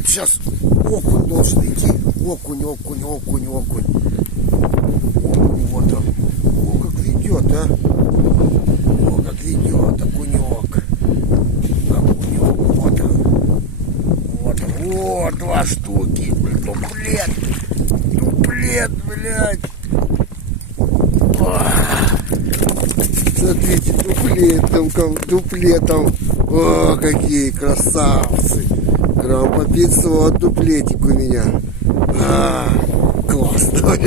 Вот сейчас окунь должен идти. Окунь. Окунь, вот он. О, как ведет, а. О, как ведет, окунек. Окунек, вот он. Вот, два штуки. Дуплет, блядь. Смотрите, дуплетом. О, какие красавцы. Грамм по 500 дуплетик у меня. Классно.